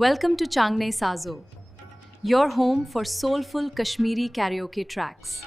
Welcome to Changne Sazo, your home for soulful Kashmiri karaoke tracks.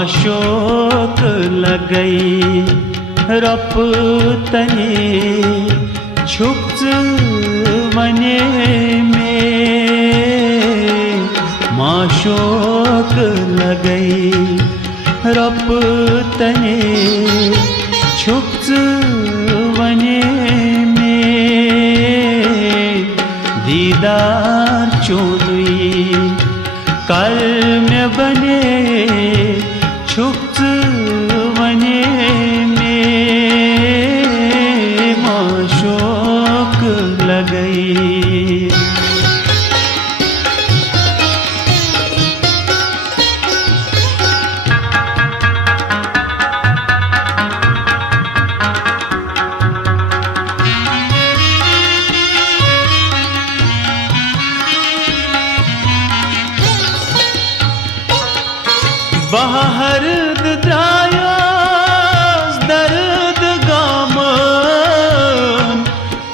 माशोक लगई रप तने छुप्च वने में माशोक लगई रप तने छुप्च वने में दीदार चोदुई कल में बने छुप्च वने में माशोक लगई बहरद द्रायास दर्द गामन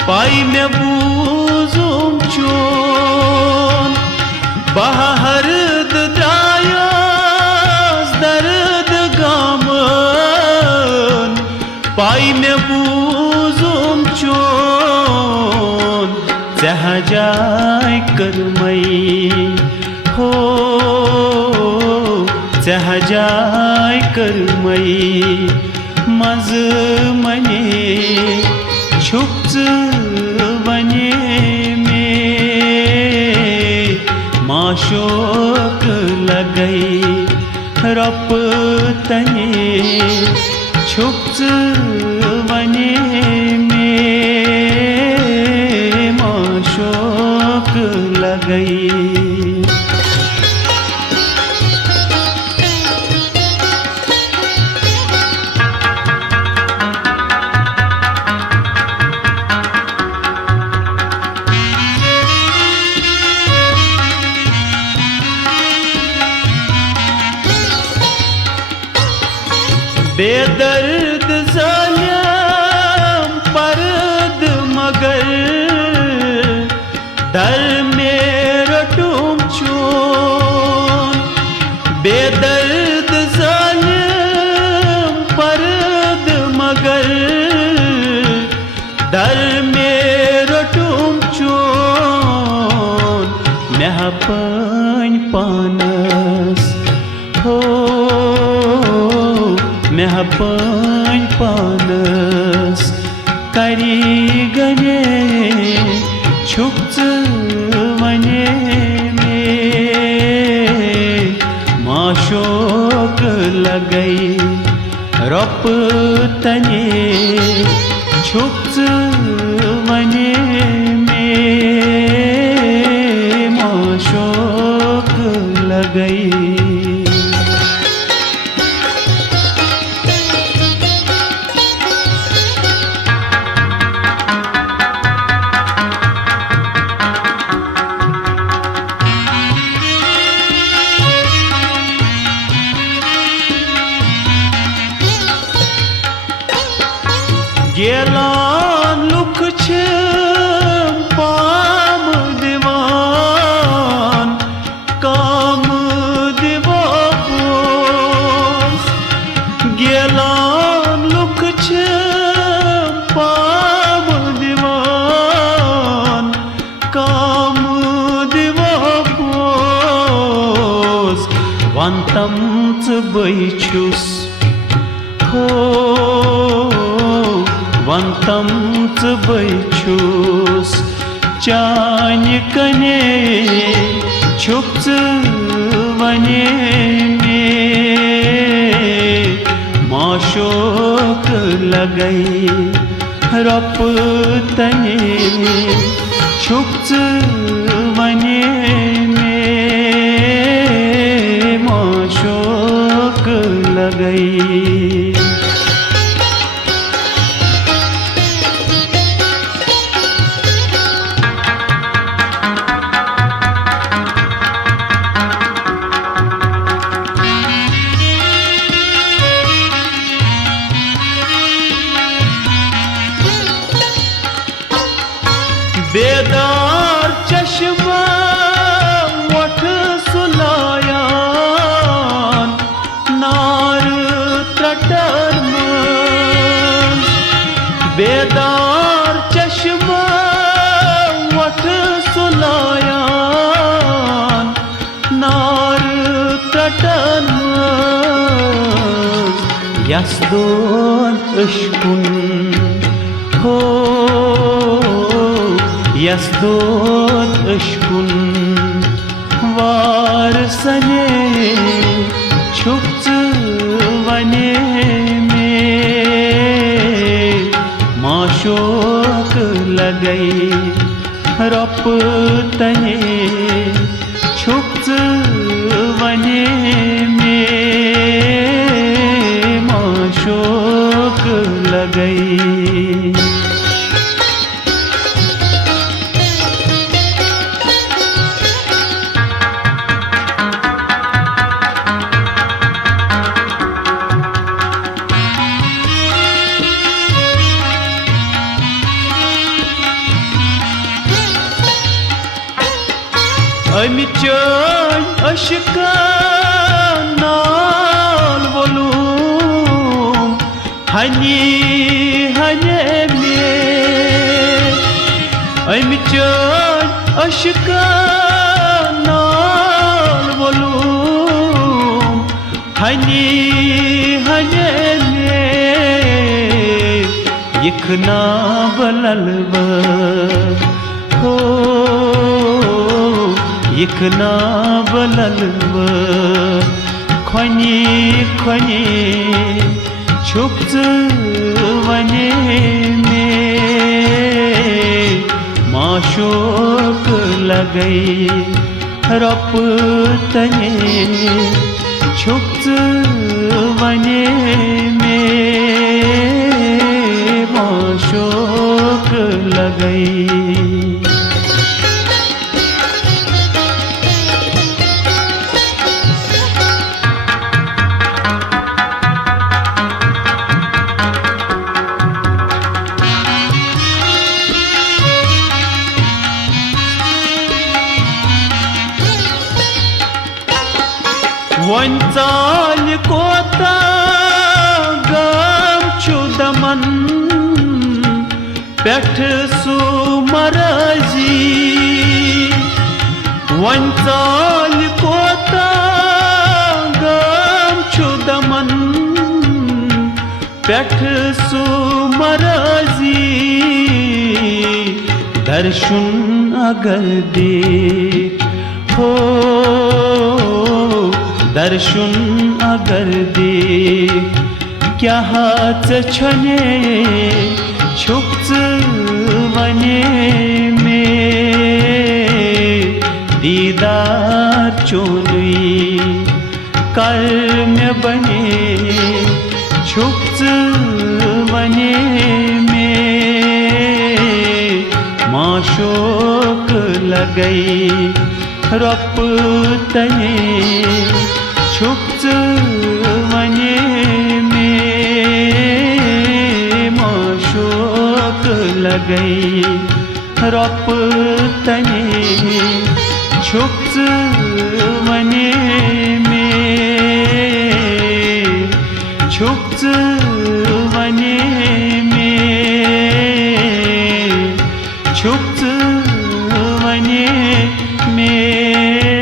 पाई में बूजुम चोन बहरद द्रायास दर्द गामन पाई में बूजुम चोन सहजाय करमई हो सहजाय करमई मज मने छुप्च वने में माशोक लगई रप तने छुप्च वने में माशोक लगई बेदर्द जालिम पर्द मगर दर मेरा टूम चोन बेदर्द जालिम पर्द मगर दर मेरा टूम चोन मेहपन पानस हो मेहपन पानस करी गने छुप्च वने में माशोक लगई रप तने छुप्च वने में माशोक लगई गेलान लुक पाम दीवान काम दिवा पोस गेलान लुक पाम दीवान काम दिवा पोस वंतम च बैछुस हो वंतम च बैछुस चान्य कने छुप्च वने में माशोक लगई रप तने छुप्च वने में माशोक लगई बेदार बेदार चश्मा वठ सुलायान नार तटन यस दोन अशकुन हो यस दोन अशकुन वार सने छुप्च वने में माशोक लगई रप तने छुप्च वने में माशोक लगई अमिचन अशका नाल वोलूम हनी हने में अमिचन अशका नाल वोलूम हनी हने में यखना बललव हो यखना बललव खनी खनी छुप्च वने में माशोक लगई रप तने छुप्च वने में माशोक लगई वंचाल कोता गम चुदमन पेठ सुमरजी वंचाल कोता गम चुदमन पेठ सुमरजी दर्शन अगर दे हो दर्शन अगर दे क्या हाथ छने छुप्च वने में दीदार चोलुई कर में बने छुप्च वने में माशोक लगई रप तने छुप्च वने में माशोक लगई रप तने छुप्च वने में छुप्च वने में छुप्च वने में